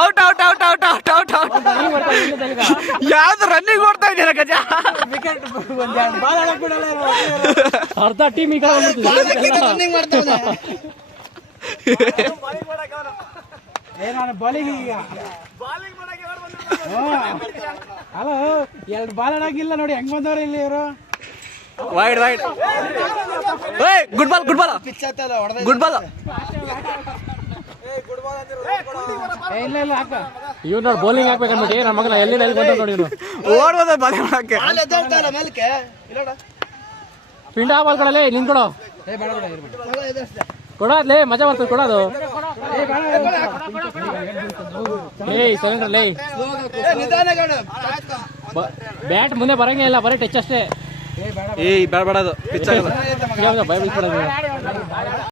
Out out out out out out out. ಯಾವ್ದು running ಓಡ್ತಾ ಇದೀರ ಗಜ? ಅರ್ಧ ಟೀಮ್ ಈ ಕಡೆ ಬಾಲಿಂಗ್ ಅಲ್ಲ, 2 ಬಾಲ್ ಆಡಾಗಿಲ್ಲ ನೋಡಿ ಹೆಂಗ್ ಬಂದವ್ರ ಇಲ್ಲಿ ಇವರು. Wide wide. Good ball good ball good ball. ಇಲ್ಲ ಇಲ್ಲ ಹಾಕ ಇವ್ ನೋಡಿ ಬೌಲಿಂಗ್ ಹಾಕ್ಬೇಕನ್ಬಿಟ್ಟು ನನ್ನ ಮಗನ ಎಲ್ಲಿ ಬಂದ ನೋಡಿ ಇವನು ಓಡ್ಬೋದ ಬಾಲ್ ಮಾಡಕ್ಕೆ. ಪಿಂಡ ಬಾಲ್ ಕೊಡಲೇ ನಿಂತ್ಕೊಡೋ ಕೊಡೋದ್ಲೇ ಮಜಾ ಬರ್ತದೆ ಕೊಡೋದು. ಏಯ್ ಸರೆಂಡರ್ ಲೇ, ಬ್ಯಾಟ್ ಮುಂದೆ ಬರಂಗೇ ಇಲ್ಲ, ಬರೀ ಟಚ್ ಅಷ್ಟೇ. ಏಯ್ ಬೇಡ ಬೇಡ, ಅದು ಪಿಚ್ ಆಗಲ್ಲ. ಭಯ ಬೀಳ್ಕೊಡೋದು.